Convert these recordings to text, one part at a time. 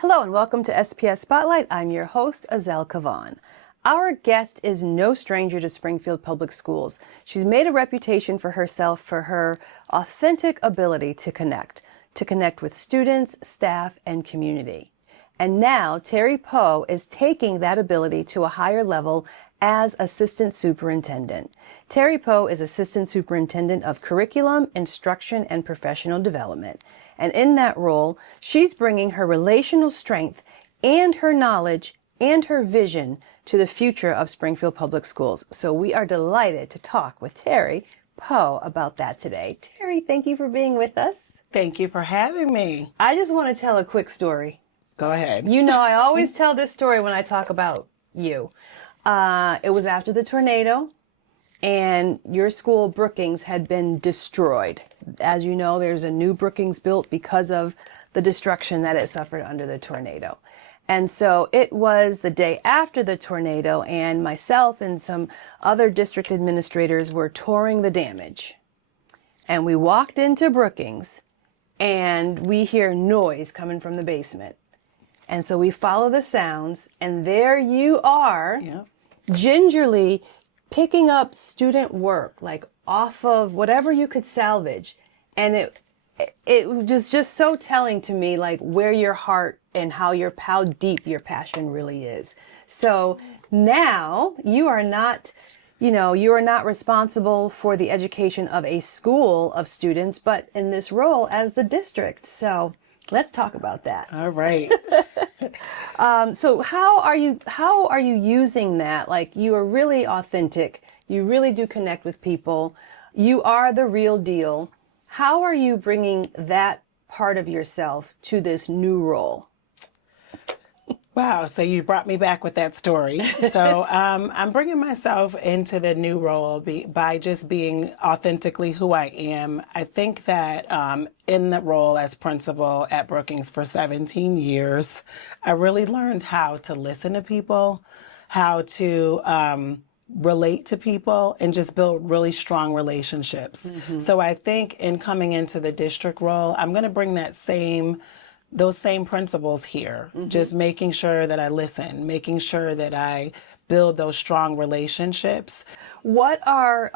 Hello and welcome to SPS Spotlight. I'm your host, Azel Kavan. Our guest is no stranger to Springfield Public Schools. She's made a reputation for herself for her authentic ability to connect with students, staff, and community. And now Terry Powe is taking that ability to a higher level as Assistant Superintendent. Terry Powe is Assistant Superintendent of Curriculum, Instruction, and Professional Development. And in that role, she's bringing her relational strength and her knowledge and her vision to the future of Springfield Public Schools. So we are delighted to talk with Terry Powe about that today. Terry, thank you for being with us. Thank you for having me. I just want to tell a quick story. Go ahead. You know, I always tell this story when I talk about you. It was after the tornado, and your school, Brookings, had been destroyed. As you know, there's a new Brookings built because of the destruction that it suffered under the tornado. And so it was the day after the tornado, and myself and some other district administrators were touring the damage. And we walked into Brookings, and we hear noise coming from the basement. And so we follow the sounds, and there you are, gingerly picking up student work, like off of whatever you could salvage. And it was just so telling to me, like where your heart and how deep your passion really is. So now you are not, you are not responsible for the education of a school of students, but in this role as the district. So let's talk about that. All right. So how are you using that? Like, you are really authentic. You really do connect with people. You are the real deal. How are you bringing that part of yourself to this new role? Wow. So you brought me back with that story. So I'm bringing myself into the new role by just being authentically who I am. I think that in the role as principal at Brookings for 17 years, I really learned how to listen to people, how to relate to people, and just build really strong relationships. Mm-hmm. So I think in coming into the district role, I'm going to bring those same principles here, just making sure that I listen, making sure that I build those strong relationships. What are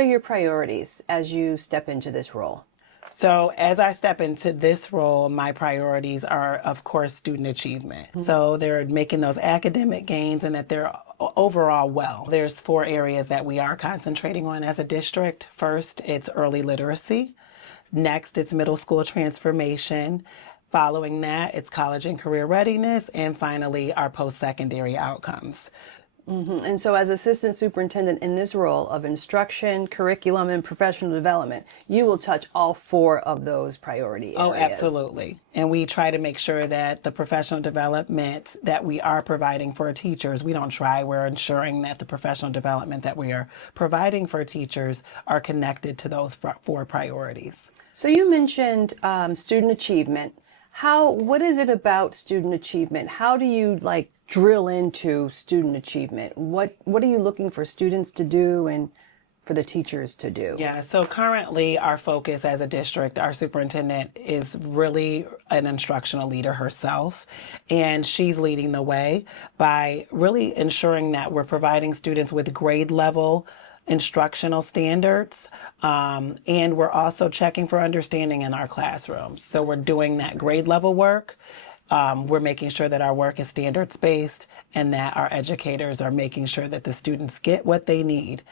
your priorities as you step into this role? So as I step into this role, my priorities are, of course, student achievement. Mm-hmm. So they're making those academic gains and that they're overall well. There's 4 areas that we are concentrating on as a district. First, it's early literacy. Next, it's middle school transformation. Following that, it's college and career readiness, and finally, our post-secondary outcomes. Mm-hmm. And so as assistant superintendent in this role of instruction, curriculum, and professional development, you will touch all 4 of those priority areas. Oh, absolutely. And we try to make sure that the professional development that we are providing for teachers, we're ensuring that the professional development that we are providing for teachers are connected to those 4 priorities. So you mentioned student achievement. What is it about student achievement? How do you drill into student achievement? What are you looking for students to do and for the teachers to do? Yeah, so currently our focus as a district, our superintendent is really an instructional leader herself, and she's leading the way by really ensuring that we're providing students with grade level instructional standards, and we're also checking for understanding in our classrooms. So we're doing that grade level work. We're making sure that our work is standards based and that our educators are making sure that the students get what they need.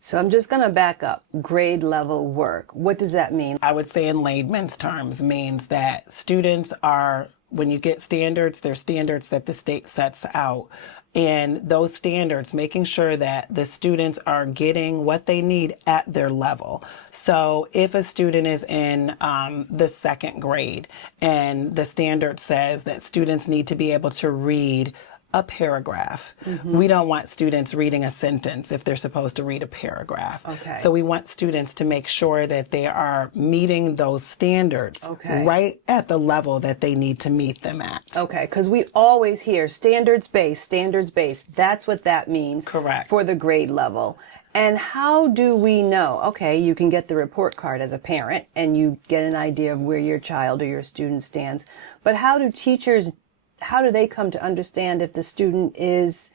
So I'm just going to back up. Grade level work. What does that mean? I would say in layman's terms means that students are, when you get standards, they're standards that the state sets out. And those standards, making sure that the students are getting what they need at their level. So if a student is in the 2nd grade and the standard says that students need to be able to read a paragraph. Mm-hmm. We don't want students reading a sentence if they're supposed to read a paragraph. Okay. So we want students to make sure that they are meeting those standards right at the level that they need to meet them at. Okay, because we always hear standards-based, standards-based. That's what that means. Correct. For the grade level. And how do we know? Okay, you can get the report card as a parent and you get an idea of where your child or your student stands. But how do teachers how do they come to understand if the student is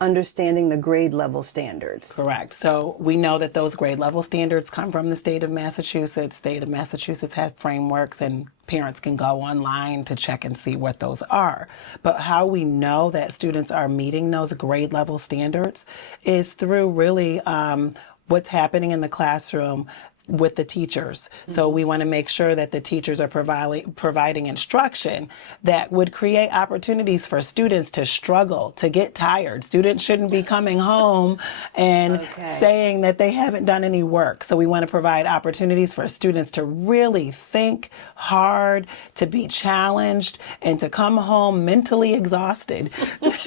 understanding the grade level standards? Correct. So we know that those grade level standards come from the state of Massachusetts. State of Massachusetts has frameworks, and parents can go online to check and see what those are. But how we know that students are meeting those grade level standards is through really what's happening in the classroom with the teachers. So we want to make sure that the teachers are providing instruction that would create opportunities for students to struggle, to get tired. Students shouldn't be coming home and saying that they haven't done any work. So we want to provide opportunities for students to really think hard, to be challenged, and to come home mentally exhausted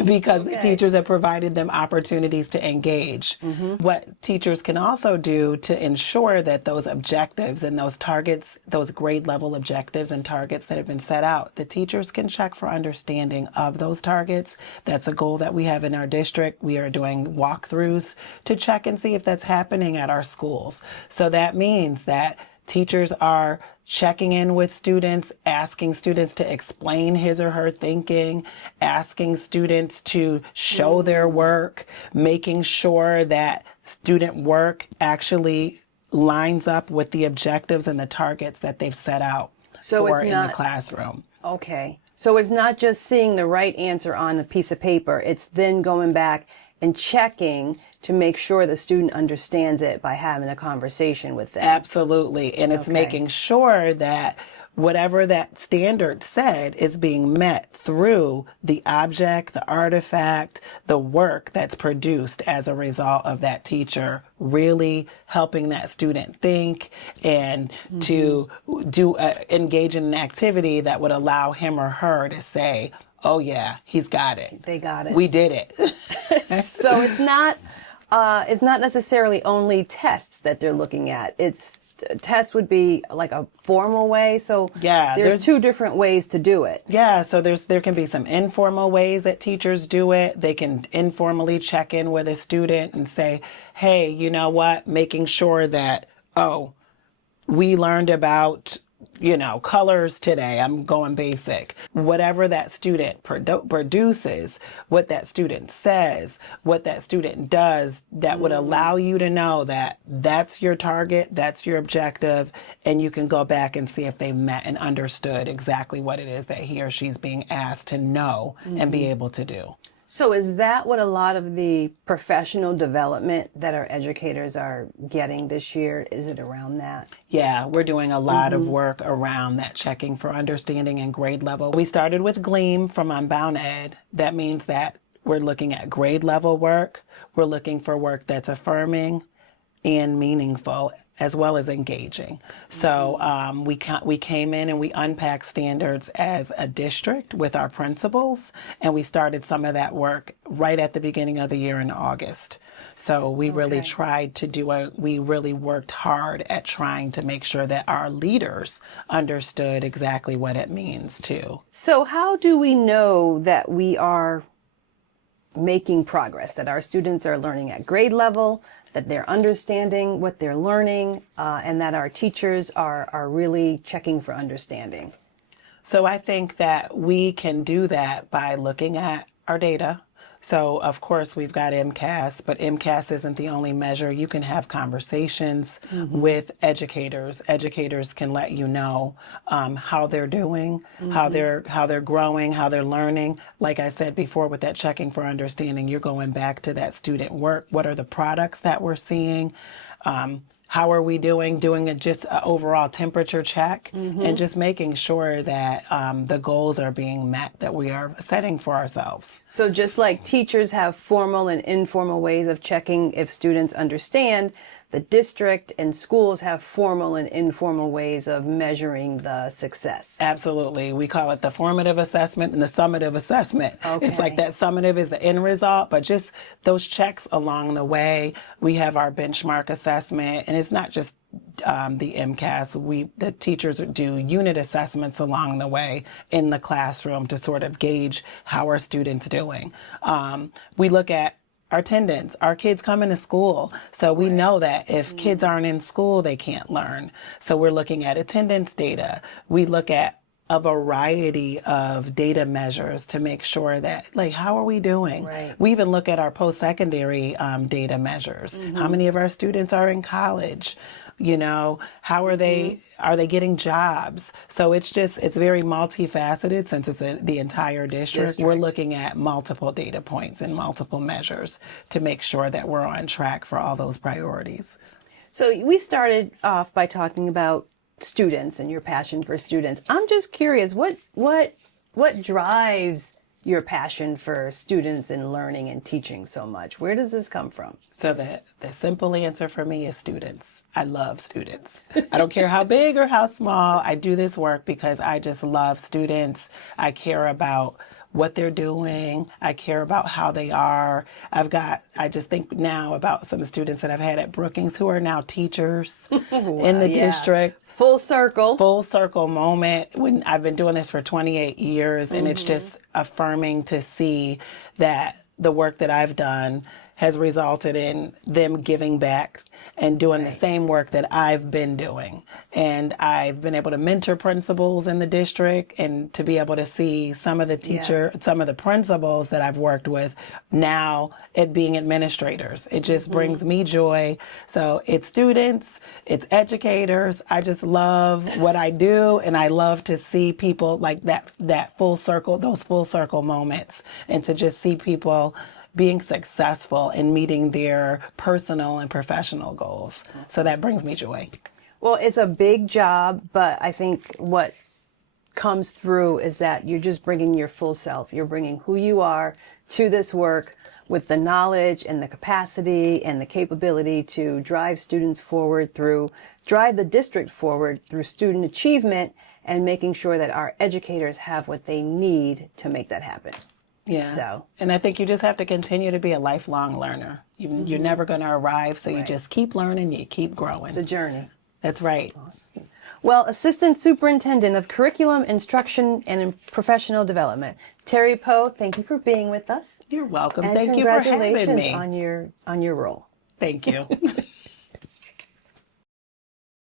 because the teachers have provided them opportunities to engage. What teachers can also do to ensure that those objectives and those targets, those grade level objectives and targets that have been set out, the teachers can check for understanding of those targets. That's a goal that we have in our district. We are doing walkthroughs to check and see if that's happening at our schools. So that means that teachers are checking in with students, asking students to explain his or her thinking, asking students to show their work, making sure that student work actually lines up with the objectives and the targets that they've set out for in the classroom. Okay. So it's not just seeing the right answer on a piece of paper. It's then going back and checking to make sure the student understands it by having a conversation with them. Absolutely. And it's making sure that whatever that standard said is being met through the object, the artifact, the work that's produced as a result of that teacher really helping that student think and to engage in an activity that would allow him or her to say, oh yeah, he's got it. They got it. We did it. So it's not necessarily only tests that they're looking at. Tests would be like a formal way. So there's two different ways to do it. Yeah, so there can be some informal ways that teachers do it. They can informally check in with a student and say, hey, you know what, making sure that, we learned about colors today. I'm going basic. Whatever that student produces, what that student says, what that student does, that would allow you to know that that's your target, that's your objective, and you can go back and see if they met and understood exactly what it is that he or she's being asked to know and be able to do. So is that what a lot of the professional development that our educators are getting this year? Is it around that? Yeah, we're doing a lot of work around that checking for understanding and grade level. We started with GLEAM from Unbound Ed. That means that we're looking at grade level work. We're looking for work that's affirming and meaningful, as well as engaging. So we came in and we unpacked standards as a district with our principals, and we started some of that work right at the beginning of the year in August. So we really tried to we really worked hard at trying to make sure that our leaders understood exactly what it means too. So how do we know that we are making progress, that our students are learning at grade level, that they're understanding what they're learning, and that our teachers are really checking for understanding? So I think that we can do that by looking at our data. So of course we've got MCAS, but MCAS isn't the only measure. You can have conversations with educators. Educators can let you know how they're doing, how they're growing, how they're learning. Like I said before, with that checking for understanding, you're going back to that student work. What are the products that we're seeing? How are we doing just an overall temperature check and just making sure that the goals are being met that we are setting for ourselves. So just like teachers have formal and informal ways of checking if students understand, the district and schools have formal and informal ways of measuring the success. Absolutely. We call it the formative assessment and the summative assessment. It's like that summative is the end result, but just those checks along the way. We have our benchmark assessment, and it's not just the MCAS. The teachers do unit assessments along the way in the classroom to sort of gauge how are students doing. We look at our attendance, our kids coming to school. So we know that if kids aren't in school, they can't learn. So we're looking at attendance data. We look at a variety of data measures to make sure that, like, how are we doing? Right. We even look at our post-secondary data measures. How many of our students are in college? You know, how are they getting jobs? So it's very multifaceted since it's the entire district. We're looking at multiple data points and multiple measures to make sure that we're on track for all those priorities. So we started off by talking about students and your passion for students. I'm just curious, what drives your passion for students and learning and teaching so much? Where does this come from? So the simple answer for me is students. I love students. I don't care how big or how small. I do this work because I just love students. I care about what they're doing. I care about how they are. I just think now about some students that I've had at Brookings who are now teachers in the district. Full circle. Full circle moment when I've been doing this for 28 years, and it's just affirming to see that the work that I've done has resulted in them giving back and doing the same work that I've been doing. And I've been able to mentor principals in the district and to be able to see some of the principals that I've worked with now at being administrators. It just brings me joy. So it's students, it's educators. I just love what I do, and I love to see people like that full circle, those full circle moments, and to just see people being successful in meeting their personal and professional goals. So that brings me joy. Well, it's a big job, but I think what comes through is that you're just bringing your full self. You're bringing who you are to this work with the knowledge and the capacity and the capability to drive students forward drive the district forward through student achievement and making sure that our educators have what they need to make that happen. Yeah. So. And I think you just have to continue to be a lifelong learner. You're never going to arrive, so you just keep learning, you keep growing. It's a journey. That's right. Awesome. Well, Assistant Superintendent of Curriculum, Instruction, and Professional Development, Terry Powe, thank you for being with us. You're welcome. And thank you for having me. congratulations on your role. Thank you.